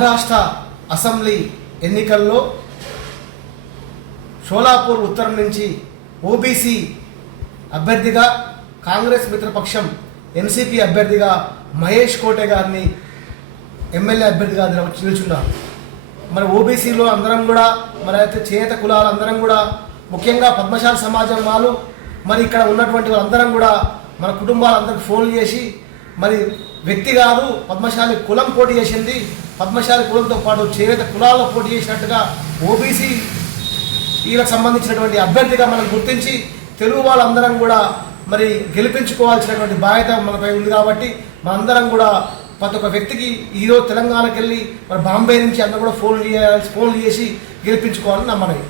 Maharashtra assembly ఎన్నికల్లో షోలాపూర్ ఉత్తరం నుంచి ఓబీసీ అభ్యర్థిగా కాంగ్రెస్ మిత్రపక్షం ఎన్సీపీ అభ్యర్థిగా మహేష్ కోటే గారిని ఎమ్మెల్యే అభ్యర్థిగా నిలుచున్నారు. మరి ఓబీసీలో అందరం కూడా మరి అయితే చేత కులాలు అందరం కూడా ముఖ్యంగా పద్మశాలి సమాజం వాళ్ళు మరి ఇక్కడ ఉన్నటువంటి వాళ్ళందరం కూడా మన కుటుంబాలందరికీ ఫోన్లు చేసి మరి వ్యక్తి కాదు పద్మశాలి కులం పోటీ చేసింది, పద్మశాలి కులంతో పాటు చేత కులాల్లో పోటీ చేసినట్టుగా ఓబీసీ వీళ్ళకి సంబంధించినటువంటి అభ్యర్థిగా మనం గుర్తించి తెలుగు వాళ్ళందరం కూడా మరి గెలిపించుకోవాల్సినటువంటి బాధ్యత మనపై ఉంది. కాబట్టి మనందరం కూడా ప్రతి ఒక్క వ్యక్తికి ఈరోజు తెలంగాణకి వెళ్ళి మరి బాంబే నుంచి అందరూ కూడా ఫోన్లు చేసి గెలిపించుకోవాలని నా మనవి.